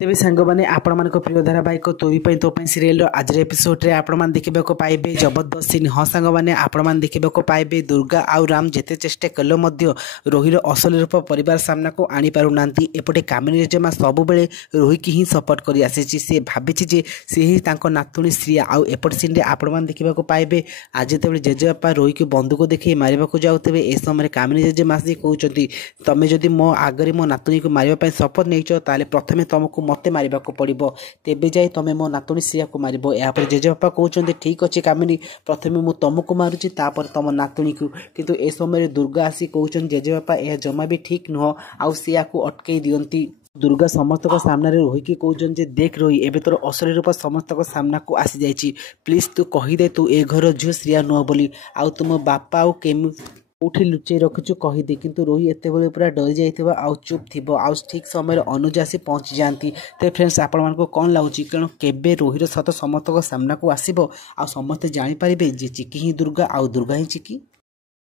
तेज सांग मैंने आपण मान प्रिय धारावाहिक तोरी तो सीरियल आज एपिसोड्रे आपण देखा पाइबे जबरदस्त सीन। हाँ सांग मैंने आपण देखा पाइबे दुर्गा आउ राम जिते चेष्टा कले रोहिर असल रूप परिवार सामना को आनी पारुना। एपटे कामिनी जेमा सब बेले रोहि की ही सपोर्ट कर आसी सी भावी सी ही नातुणी श्रिया। आउ एपट सीन आपण देखा पाइबे आज जो जेजेबापा रोहि की बंदूक देखे मारे जाऊे ए समय कामिनी जेजेमा सी कहते तुम जदि मो आगे मो नातुणी को मारे शपथ नहीं प्रथम तुमको मते मारिबा को पड़िबो तेबे जाई तमे मो नातुणी श्रिया को मारिबो। या पर जेजेबापा कहते ठीक अच्छे कामिनी प्रथमे मु तुमको मारुची तापर तम नातुणी को। किंतु ए समय दुर्गा आसी कहते जेजेबापा यह जमा भी ठीक नुह आउ सिया को अटकई दियंती। दुर्गा समस्त सामने रोहि की कहते देख रोहि एबे तोर असली रूप समस्त सामना को आसी जाइए प्लीज तू कहीदे तू ए घर झील श्रिया नुह बोली आउ तुम बापा आउ केमी कौटी लुचई रखुचु कहीदे। किंतु रोहि एत पूरा डरी जाइए आउ चुप थी आउ ठीक समय अनुज आसी पहुँची जाती। तो फ्रेंड्स आपण मानको कौन लगुच कारण केबे रोहिर सत समस्त सामना को आसो आ समस्ते जानीपारे जे चिकी ही दुर्गा आउ दुर्गा ही चिकी।